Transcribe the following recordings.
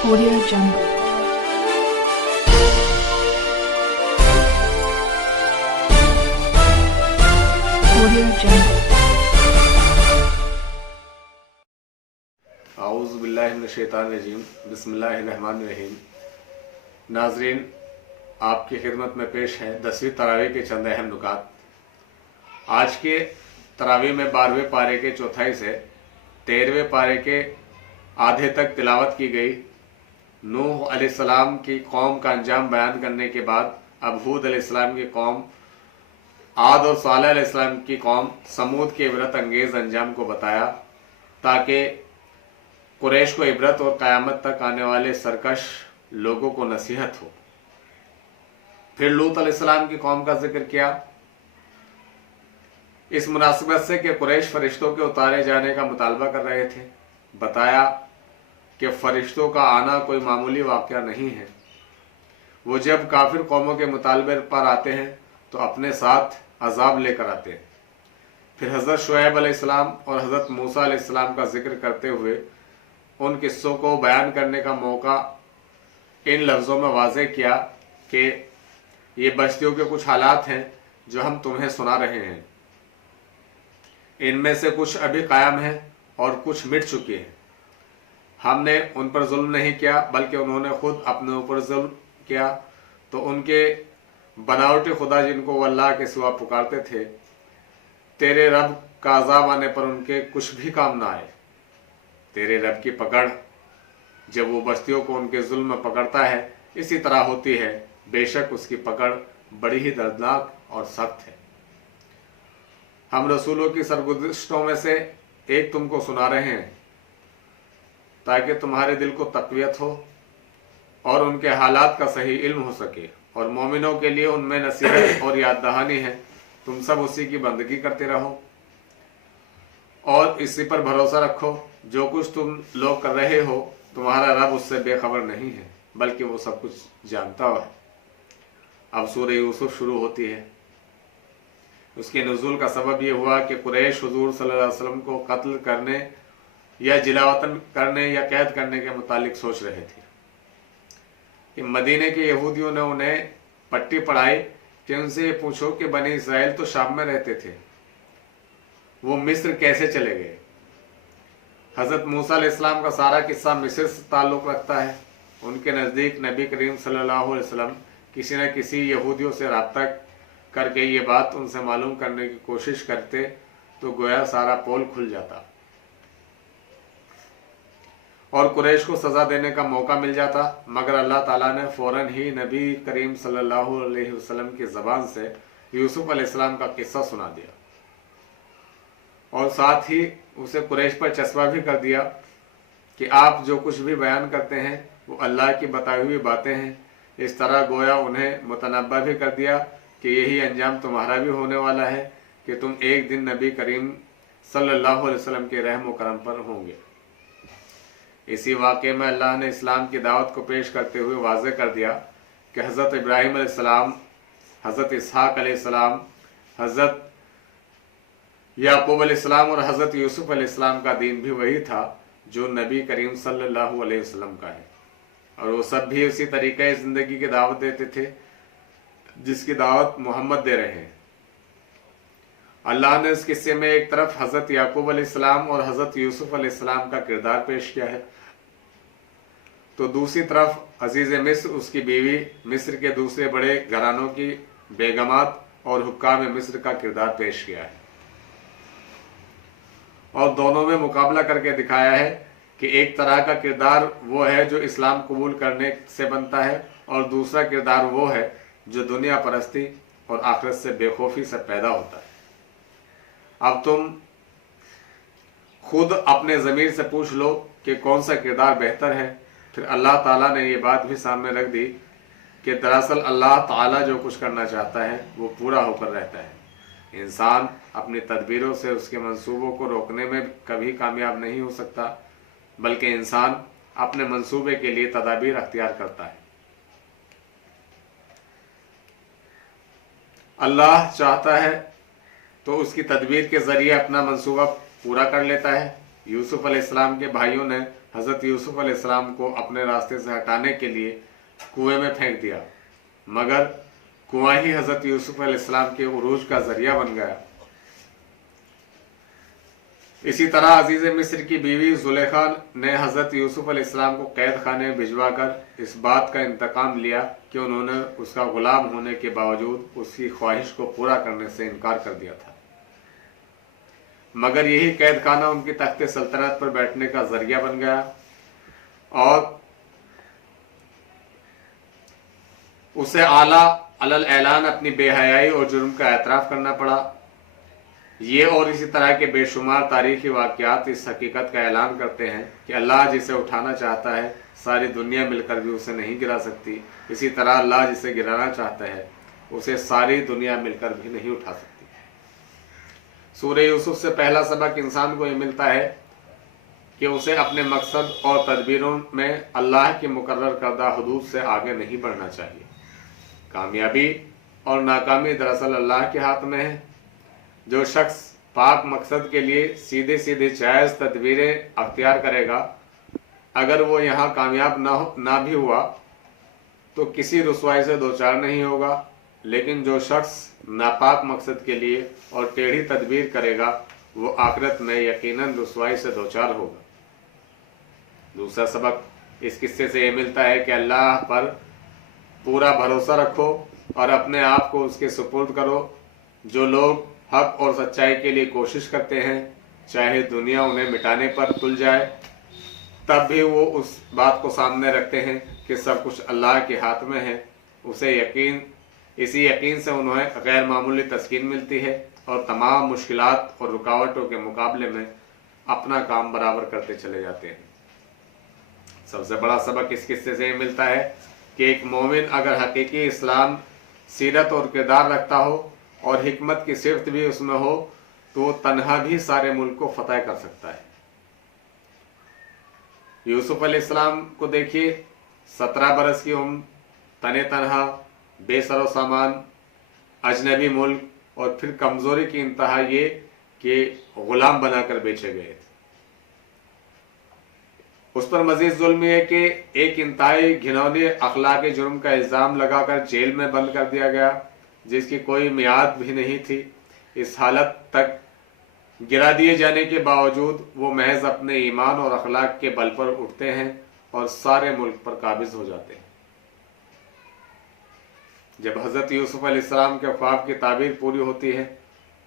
Audio Jungle. Audio Jungle. आऊज़ु बिल्लाहि मिनश शैतानिर रजीम बिस्मिल्लाहिर रहमानिर रहीम। नाज़रीन, आपकी खिदमत में पेश है 10वीं तरावी के चंद अहम नुकात। आज के तरावी में 12वें पारे के चौथाई से 13वें पारे के आधे तक तिलावत की गई। नूह अलैहिस्सलाम की कौम का अंजाम बयान करने के बाद अब हूद अलैहिस्सलाम की कौम, आद और सालेह अलैहिस्सलाम की कौम समूद के इबरत अंगेज अंजाम को बताया, ताकि कुरैश को इबरत और क़यामत तक आने वाले सरकश लोगों को नसीहत हो। फिर लूत अलैहिस्सलाम की कौम का जिक्र किया, इस मुनासिबत से कि कुरैश फरिश्तों के उतारे जाने का मुतालबा कर रहे थे। बताया कि फरिश्तों का आना कोई मामूली वाक़या नहीं है। वो जब काफिर कौमों के मुतालबे पर आते हैं तो अपने साथ अजाब लेकर आते हैं। फिर हज़रत शुएब अलैहिस्सलाम और हज़रत मूसा अलैहिस्सलाम का जिक्र करते हुए उन किस्सों को बयान करने का मौका इन लफ्ज़ों में वाज़े किया कि ये बस्तियों के कुछ हालात हैं जो हम तुम्हें सुना रहे हैं। इनमें से कुछ अभी कायम हैं और कुछ मिट चुके हैं। हमने उन पर जुल्म नहीं किया, बल्कि उन्होंने खुद अपने ऊपर जुल्म किया। तो उनके बनावटी खुदा जिनको वो अल्लाह के सिवा पुकारते थे, तेरे रब का अज़ाब आने पर उनके कुछ भी काम ना आए। तेरे रब की पकड़ जब वो बस्तियों को उनके जुल्म में पकड़ता है, इसी तरह होती है। बेशक उसकी पकड़ बड़ी ही दर्दनाक और सख्त है। हम रसूलों की सरगुज़िश्तों में से एक तुमको सुना रहे हैं, ताकि तुम्हारे दिल को तक़वियत हो और उनके हालात का सही इल्म हो सके, और मोमिनों के लिए उनमें नसीहत और याद दहानी है। तुम सब उसी की बंदगी करते रहो और इसी पर भरोसा रखो। जो कुछ तुम लोग कर रहे हो, तुम्हारा रब उससे बेखबर नहीं है, बल्कि वो सब कुछ जानता है। अब सूरह यूसुफ शुरू होती है। उसके नुज़ूल का सबब ये हुआ कि कुरैश हुज़ूर सल्लल्लाहु अलैहि वसल्लम को कत्ल करने या जिलावतन करने या कैद करने के मुतालिक सोच रहे थे कि मदीने के यहूदियों ने उन्हें पट्टी पढ़ाई कि उनसे ये पूछो कि बनी इसराइल तो शाम में रहते थे, वो मिस्र कैसे चले गए। हज़रत मूसा अलैहिस्सलाम का सारा किस्सा मिस्र से ताल्लुक़ रखता है। उनके नज़दीक नबी करीम सल्लल्लाहु अलैहि वसल्लम किसी न किसी यहूदियों से रब्ता करके ये बात उनसे मालूम करने की कोशिश करते तो गोया सारा पोल खुल जाता और कुरैश को सज़ा देने का मौका मिल जाता। मगर अल्लाह ताला ने फ़ौरन ही नबी करीम सल्लल्लाहु अलैहि वसल्लम की ज़बान से यूसुफ अलैहिस्सलाम का किस्सा सुना दिया और साथ ही उसे कुरैश पर चस्पा भी कर दिया कि आप जो कुछ भी बयान करते हैं वो अल्लाह की बताई हुई बातें हैं। इस तरह गोया उन्हें मुतनब्बा भी कर दिया कि यही अंजाम तुम्हारा भी होने वाला है कि तुम एक दिन नबी करीम सल्लल्लाहु अलैहि वसल्लम के रहम व करम पर होंगे। इसी वाक़े में अल्लाह ने इस्लाम की दावत को पेश करते हुए वाज़े कर दिया कि हज़रत इब्राहीम अलैहिस्सलाम, हज़रत इसहाक़ अलैहिस्सलाम, हज़रत याकूब अलैहिस्सलाम और हज़रत यूसुफ अलैहिस्सलाम का दीन भी वही था जो नबी करीम सल्लल्लाहु अलैहि वसल्लम का है, और वो सब भी उसी तरीक़े ज़िंदगी की दावत देते थे जिसकी दावत मोहम्मद दे रहे हैं। अल्लाह ने इस किस्से में एक तरफ हज़रत याकूब अलैहिस्सलाम और हज़रत यूसुफ अलैहिस्सलाम का किरदार पेश किया है, तो दूसरी तरफ अजीज़ मिस्र, उसकी बीवी, मिस्र के दूसरे बड़े घरानों की बेगमात और हुक्काम मिस्र का किरदार पेश किया है, और दोनों में मुकाबला करके दिखाया है कि एक तरह का किरदार वो है जो इस्लाम कबूल करने से बनता है, और दूसरा किरदार वो है जो दुनिया परस्ती और आखिरत से बेखौफी से पैदा होता है। अब तुम खुद अपने ज़मीर से पूछ लो कि कौन सा किरदार बेहतर है। फिर अल्लाह ताला ने ये बात भी सामने रख दी कि दरअसल अल्लाह ताला जो कुछ करना चाहता है वो पूरा होकर रहता है। इंसान अपनी तदबीरों से उसके मंसूबों को रोकने में कभी कामयाब नहीं हो सकता, बल्कि इंसान अपने मंसूबे के लिए तदाबीर अख्तियार करता है। अल्लाह चाहता है तो उसकी तदबीर के ज़रिए अपना मंसूबा पूरा कर लेता है। यूसुफ अलैहिस्सलाम के भाइयों ने हज़रत यूसुफ अलैहिस्सलाम को अपने रास्ते से हटाने के लिए कुएं में फेंक दिया, मगर कुआं ही हज़रत यूसुफ अलैहिस्सलाम के उरूज का जरिया बन गया। इसी तरह अजीज़ मिस्र की बीवी जुलेखा ने हज़रत यूसुफ अलैहिस्सलाम को कैद खाने में भिजवाकर इस बात का इंतकाम लिया कि उन्होंने उसका गुलाम होने के बावजूद उसकी ख्वाहिश को पूरा करने से इनकार कर दिया था, मगर यही कैद खाना उनकी तख्ते सल्तनत पर बैठने का जरिया बन गया और उसे आला अलल ऐलान अपनी बेहयाई और जुर्म का एतराफ़ करना पड़ा। ये और इसी तरह के बेशुमार तारीखी वाक़यात इस हकीकत का ऐलान करते हैं कि अल्लाह जिसे उठाना चाहता है सारी दुनिया मिलकर भी उसे नहीं गिरा सकती, इसी तरह अल्लाह जिसे गिराना चाहता है उसे सारी दुनिया मिलकर भी नहीं उठा सकती। सूरह यूसुफ से पहला सबक इंसान को ये मिलता है कि उसे अपने मकसद और तदबीरों में अल्लाह की मुकर्रर करदा हुदूद से आगे नहीं बढ़ना चाहिए। कामयाबी और नाकामी दरअसल अल्लाह के हाथ में है। जो शख्स पाक मकसद के लिए सीधे सीधे जायज़ तदबीरें अख्तियार करेगा, अगर वो यहाँ कामयाब ना भी हुआ तो किसी रुसवाई से दो चार नहीं होगा, लेकिन जो शख्स नापाक मकसद के लिए और टेढ़ी तदबीर करेगा वो आखिरत में यकीनन रुसवाई से दो चार होगा। दूसरा सबक इस किस्से से ये मिलता है कि अल्लाह पर पूरा भरोसा रखो और अपने आप को उसके सुपुर्द करो। जो लोग हक और सच्चाई के लिए कोशिश करते हैं, चाहे दुनिया उन्हें मिटाने पर तुल जाए, तब भी वो उस बात को सामने रखते हैं कि सब कुछ अल्लाह के हाथ में है। इसी यकीन से उन्हें गैर मामूली तस्कीन मिलती है और तमाम मुश्किलात और रुकावटों के मुकाबले में अपना काम बराबर करते चले जाते हैं। सबसे बड़ा सबक इस किस्से से मिलता है कि एक मोमिन अगर हकीकी इस्लाम सीरत और किरदार रखता हो और हिकमत की सिफ्त भी उसमें हो तो वो तन्हा भी सारे मुल्क को फतह कर सकता है। यूसुफ अलैहिस्सलाम को देखिए, 17 बरस की उम्र, तने तनहा, बेसरो सामान, अजनबी मुल्क और फिर कमज़ोरी की इंतहा ये कि गुलाम बनाकर बेचे गए थे। उस पर मजीद जुल्म यह कि एक इंतहाई घिनौनी अखलाकी जुर्म का इल्ज़ाम लगाकर जेल में बंद कर दिया गया, जिसकी कोई मियाद भी नहीं थी। इस हालत तक गिरा दिए जाने के बावजूद वो महज अपने ईमान और अखलाक के बल पर उठते हैं और सारे मुल्क पर काबिज हो जाते हैं। जब हज़रत यूसुफ अलैहिस्सलाम के ख्वाब की ताबीर पूरी होती है,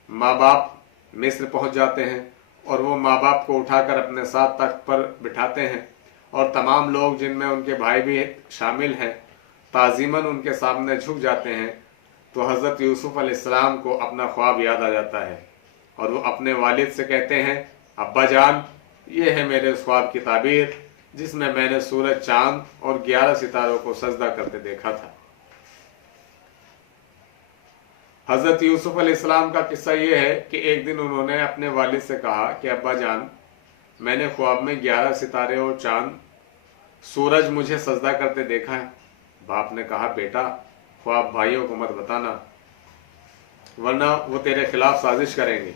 माँ बाप मिस्र पहुँच जाते हैं और वो माँ बाप को उठाकर अपने साथ तख्त पर बिठाते हैं और तमाम लोग, जिनमें उनके भाई भी शामिल हैं, ताज़ीमन उनके सामने झुक जाते हैं। तो हज़रत यूसुफ अलैहिस्सलाम को अपना ख्वाब याद आ जाता है और वो अपने वालिद से कहते हैं, अब्बा जान, ये है मेरे उस ख्वाब की ताबीर जिसमें मैंने सूरज, चांद और 11 सितारों को सजदा करते देखा था। हज़रत यूसुफ अलैहिस्सलाम का किस्सा ये है कि एक दिन उन्होंने अपने वालिद से कहा कि अब्बा जान, मैंने ख्वाब में 11 सितारे और चांद, सूरज मुझे सजदा करते देखा है। बाप ने कहा, बेटा, ख्वाब भाइयों को मत बताना, वरना वो तेरे खिलाफ साजिश करेंगे।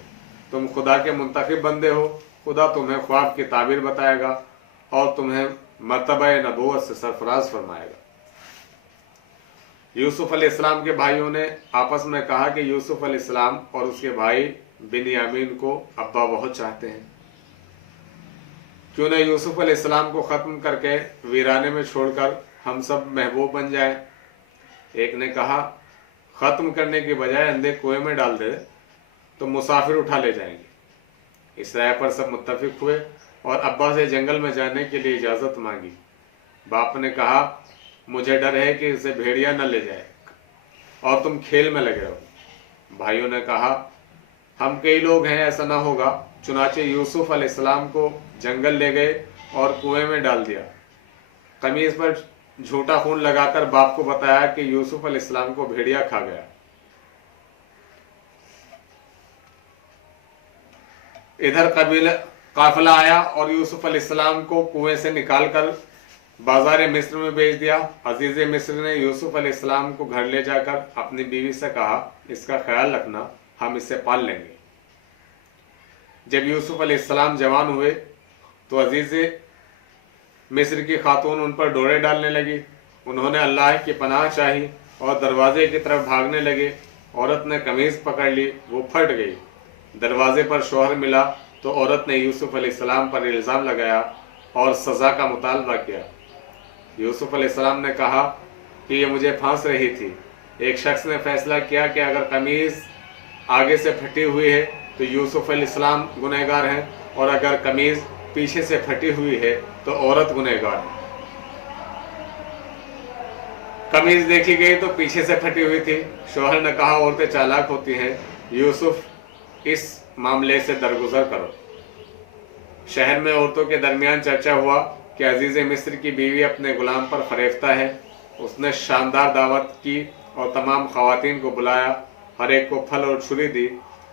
तुम खुदा के मुंतखब बंदे हो, खुदा तुम्हें ख्वाब की ताबीर बताएगा और तुम्हें मर्तबा नबूवत से सरफराज फरमाएगा। यूसुफ अलैहिस्सलाम के भाइयों ने आपस में कहा कि यूसुफ अलैहिस्सलाम और उसके भाई बिन्यामीन को अब्बा बहुत चाहते हैं, क्यों न यूसुफ अलैहिस्सलाम को ख़त्म करके वीराने में छोड़कर हम सब महबूब बन जाए। एक ने कहा, ख़त्म करने के बजाय अंधे कुएं में डाल दे तो मुसाफिर उठा ले जाएंगे। इस राय पर सब मुत्तफिक हुए और अब्बा से जंगल में जाने के लिए इजाज़त मांगी। बाप ने कहा, मुझे डर है कि इसे भेड़िया न ले जाए और तुम खेल में लगे रहो। भाइयों ने कहा, हम कई लोग हैं, ऐसा ना होगा। चुनाचे यूसुफ अलैहिस्सलाम को जंगल ले गए और कुएं में डाल दिया। कमीज पर झूठा खून लगाकर बाप को बताया कि यूसुफ अलैहिस्सलाम को भेड़िया खा गया। इधर काफिला आया और यूसुफ अलैहिस्सलाम को कुएं से निकालकर बाजार मिस्र में भेज दिया। अजीज मिस्र ने यूसुफ अलैहिस्सलाम को घर ले जाकर अपनी बीवी से कहा, इसका ख्याल रखना, हम इसे पाल लेंगे। जब यूसुफ अलैहिस्सलाम जवान हुए तो अजीज मिस्र की खातून उन पर डोरे डालने लगी। उन्होंने अल्लाह की पनाह चाही और दरवाजे की तरफ भागने लगे। औरत ने कमीज़ पकड़ ली, वो फट गई। दरवाजे पर शौहर मिला तो औरत ने यूसुफ अलैहिस्सलाम पर इल्ज़ाम लगाया और सज़ा का मुतालबा किया। यूसुफ अलैहिस्सलाम ने कहा कि ये मुझे फांस रही थी। एक शख्स ने फैसला किया कि अगर कमीज़ आगे से फटी हुई है तो यूसुफ अलैहिस्सलाम गुनहगार हैं, और अगर कमीज़ पीछे से फटी हुई है तो औरत गुनहगार है। कमीज देखी गई तो पीछे से फटी हुई थी। शौहर ने कहा, औरतें चालाक होती हैं, यूसुफ इस मामले से दरगुजर करो। शहर में औरतों के दरमियान चर्चा हुआ कि अजीज मिस्र की बीवी अपने गुलाम पर फरेफ्ता है। उसने शानदार दावत की और तमाम खवातीन को बुलाया, हर एक को फल और छुरी दी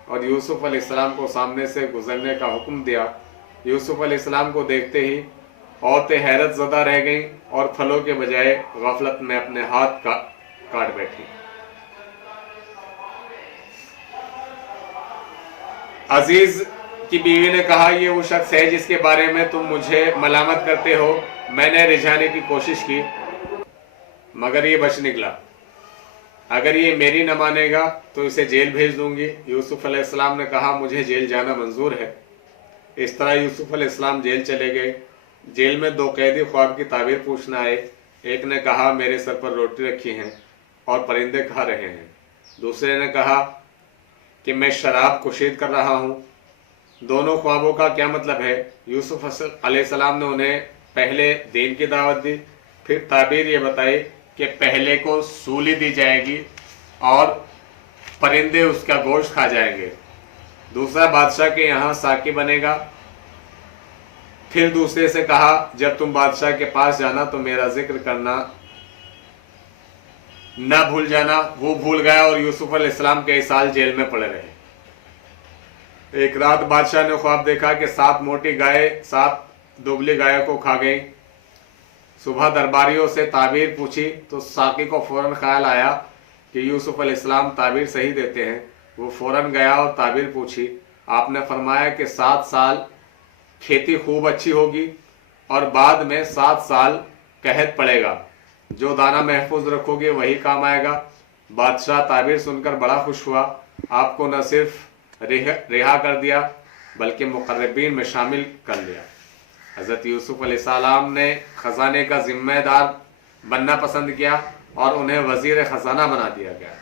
और यूसुफ अलैहिस्सलाम को सामने से गुजरने का हुक्म दिया। यूसुफ अलैहिस्सलाम को देखते ही औरतें हैरत ज़दा रह गईं और फलों के बजाय गफलत में अपने हाथ काट बैठी। अजीज की बीवी ने कहा, ये वो शख्स है जिसके बारे में तुम मुझे मलामत करते हो। मैंने रिझाने की कोशिश की मगर ये बच निकला। अगर ये मेरी न मानेगा तो इसे जेल भेज दूंगी। यूसुफ अलैहिस्सलाम ने कहा, मुझे जेल जाना मंजूर है। इस तरह यूसुफ अलैहिस्सलाम जेल चले गए। जेल में दो कैदी ख्वाब की ताबीर पूछने आए। एक ने कहा, मेरे सर पर रोटी रखी है और परिंदे खा रहे हैं। दूसरे ने कहा कि मैं शराब कुशीद कर रहा हूँ। दोनों ख्वाबों का क्या मतलब है? यूसुफ अलैहिस्सलाम ने उन्हें पहले दीन की दावत दी, फिर ताबीर ये बताई कि पहले को सूली दी जाएगी और परिंदे उसका गोश्त खा जाएंगे। दूसरा बादशाह के यहाँ साकी बनेगा। फिर दूसरे से कहा, जब तुम बादशाह के पास जाना तो मेरा जिक्र करना न भूल जाना। वो भूल गया और यूसुफ अलैहिस्सलाम कई साल जेल में पड़े रहे। एक रात बादशाह ने ख्वाब देखा कि 7 मोटी गाय 7 दुबली गायों को खा गई। सुबह दरबारियों से ताबीर पूछी तो साकी को फौरन ख्याल आया कि यूसुफ अलैहिस्सलाम ताबीर सही देते हैं। वो फौरन गया और ताबीर पूछी। आपने फरमाया कि 7 साल खेती खूब अच्छी होगी और बाद में 7 साल कहत पड़ेगा। जो दाना महफूज रखोगे वही काम आएगा। बादशाह ताबीर सुनकर बड़ा खुश हुआ। आपको न सिर्फ रिहा कर दिया बल्कि मुकर्रबीन में शामिल कर लिया। हज़रत यूसुफ अलैहिस्सलाम ने खजाने का जिम्मेदार बनना पसंद किया और उन्हें वजीर खजाना बना दिया गया।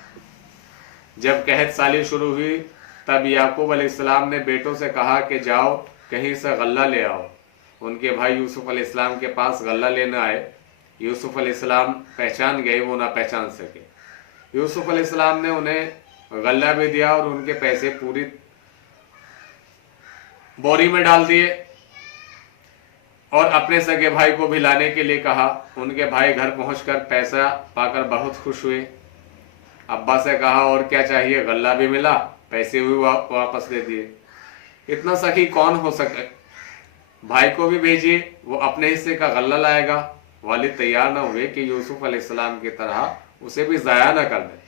जब कहत साली शुरू हुई तब याकूब अलैहिस्सलाम ने बेटों से कहा कि जाओ कहीं से गल्ला ले आओ। उनके भाई यूसुफ अलैहिस्सलाम के पास गल्ला लेने आए। यूसुफ अलैहिस्सलाम पहचान गए, वो ना पहचान सके। यूसुफ अलैहिस्सलाम ने उन्हें गल्ला भी दिया और उनके पैसे पूरी बोरी में डाल दिए और अपने सगे भाई को भी लाने के लिए कहा। उनके भाई घर पहुंचकर पैसा पाकर बहुत खुश हुए। अब्बा से कहा, और क्या चाहिए? गल्ला भी मिला, पैसे भी वापस दे दिए। इतना सखी कौन हो सके? भाई को भी भेजिए, वो अपने हिस्से का गल्ला लाएगा। वालिद तैयार न हुए कि यूसुफ अलैहिस्सलाम की तरह उसे भी ज़ाया न कर दे।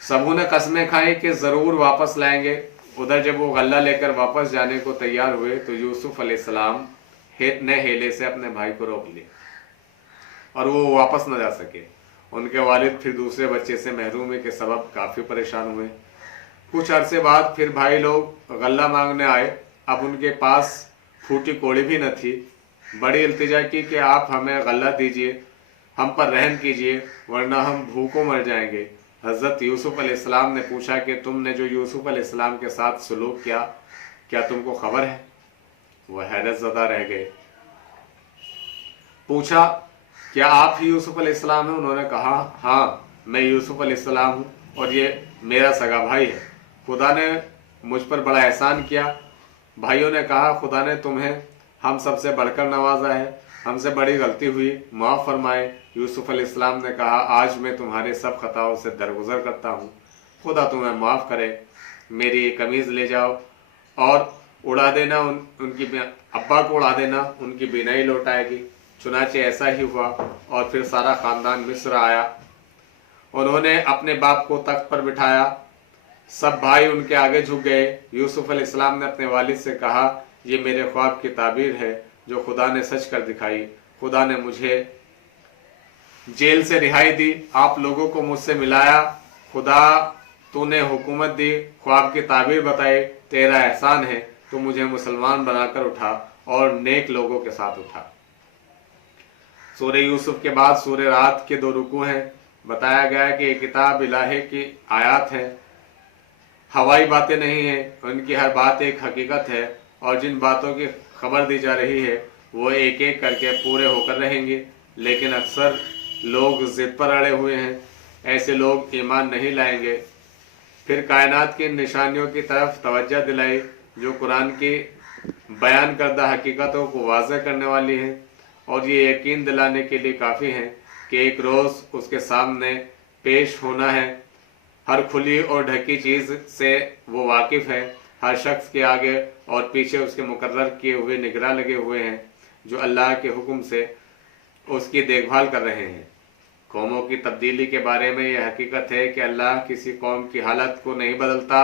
सबों ने कसमें खाई कि ज़रूर वापस लाएंगे। उधर जब वो गल्ला लेकर वापस जाने को तैयार हुए तो यूसुफ अलैहिस्सलाम ने हेले से अपने भाई को रोक लिया और वो वापस न जा सके। उनके वालिद फिर दूसरे बच्चे से महरूमी के सबब काफ़ी परेशान हुए। कुछ अरसे बाद फिर भाई लोग गल्ला मांगने आए। अब उनके पास फूटी कोड़ी भी न थी। बड़ी इल्तिजा की कि आप हमें गल्ला दीजिए, हम पर रहम कीजिए, वरना हम भूखों मर जाएंगे। हज़रत यूसुफ अलैहिस्सलाम ने पूछा कि तुमने जो यूसुफ अलैहिस्सलाम के साथ सलूक किया, क्या तुमको खबर है? वह हैरत ज़दा रह गए। पूछा, क्या आप ही यूसुफ अलैहिस्सलाम हैं? उन्होंने कहा, हाँ मैं यूसुफ अलैहिस्सलाम हूँ और ये मेरा सगा भाई है। खुदा ने मुझ पर बड़ा एहसान किया। भाइयों ने कहा, खुदा ने तुम्हें हम सबसे बढ़कर नवाजा है, हमसे बड़ी गलती हुई, माफ़ फरमाए। यूसुफ अलैहिस्सलाम ने कहा, आज मैं तुम्हारे सब खताओं से दरगुजर करता हूँ, खुदा तुम्हें माफ़ करे। मेरी ये कमीज़ ले जाओ और उड़ा देना, उनकी अब्बा को उड़ा देना, उनकी बीनाई लौट आएगी। चुनाचे ऐसा ही हुआ और फिर सारा ख़ानदान मिस्र आया। उन्होंने अपने बाप को तख्त पर बिठाया। सब भाई उनके आगे झुक गए। यूसुफ अलैहिस्सलाम ने अपने वालिद से कहा, ये मेरे ख्वाब की ताबीर है, जो खुदा ने सच कर दिखाई। खुदा ने मुझे जेल से रिहाई दी, आप लोगों को मुझसे मिलाया। खुदा तूने हुकूमत दी, ख्वाब की ताबीर बताई, तेरा एहसान है, तू मुझे मुसलमान बनाकर उठा और नेक लोगों के साथ उठा। सूरह यूसुफ के बाद सूरह रात के 2 रुकू हैं। बताया गया है कि ये किताब इलाही की आयत है, हवाई बातें नहीं हैं, उनकी हर बात एक हकीकत है और जिन बातों की खबर दी जा रही है वो एक एक करके पूरे होकर रहेंगे। लेकिन अक्सर लोग ज़िद पर अड़े हुए हैं, ऐसे लोग ईमान नहीं लाएंगे। फिर कायनात की निशानियों की तरफ तवज्जो दिलाई जो कुरान की बयान करदा हकीकतों को वाज़ह करने वाली हैं और ये यकीन दिलाने के लिए काफ़ी हैं कि एक रोज़ उसके सामने पेश होना है। हर खुली और ढकी चीज़ से वो वाकिफ़ है, हर शख्स के आगे और पीछे उसके मुकर्रर किए हुए निगरां लगे हुए हैं जो अल्लाह के हुक्म से उसकी देखभाल कर रहे हैं। कौमों की तब्दीली के बारे में यह हकीकत है कि अल्लाह किसी कौम की हालत को नहीं बदलता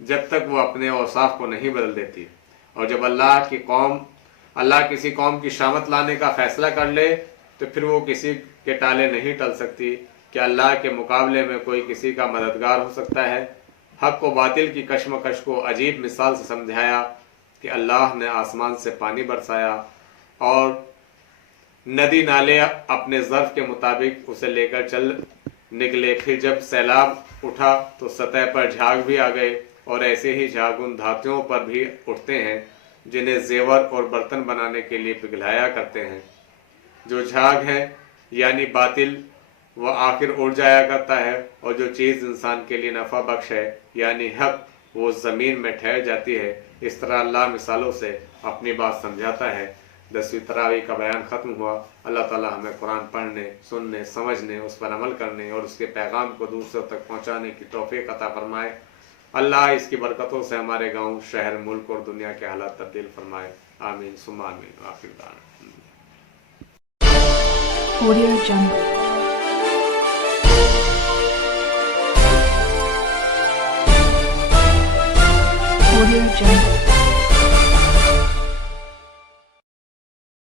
जब तक वो अपने औसाफ को नहीं बदल देती, और जब अल्लाह किसी कौम की शामत लाने का फैसला कर ले तो फिर वो किसी के टाले नहीं टल सकती। कि अल्लाह के मुकाबले में कोई किसी का मददगार हो सकता है। हक व बातिल की कशमकश को अजीब मिसाल से समझाया कि अल्लाह ने आसमान से पानी बरसाया और नदी नाले अपने ज़र्फ़ के मुताबिक उसे लेकर चल निकले। फिर जब सैलाब उठा तो सतह पर झाग भी आ गए, और ऐसे ही झाग उन धातुओं पर भी उठते हैं जिन्हें जेवर और बर्तन बनाने के लिए पिघलाया करते हैं। जो झाग है यानी बातिल वह आखिर उड़ जाया करता है, और जो चीज़ इंसान के लिए नफ़ा बख्श है यानी हक वो ज़मीन में ठहर जाती है। इस तरह अल्लाह मिसालों से अपनी बात समझाता है। 10वीं तरावी का बयान ख़त्म हुआ। अल्लाह ताला हमें कुरान पढ़ने, सुनने, समझने, उस पर अमल करने और उसके पैगाम को दूसरों तक पहुँचाने की तौफीक अता फरमाए। अल्लाह इसकी बरकतों से हमारे गाँव, शहर, मुल्क और दुनिया के हालात तब्दील फरमाए। आमीन सुम्मा आमीन। आखिर दान। Audio Jungle. Audio Jungle.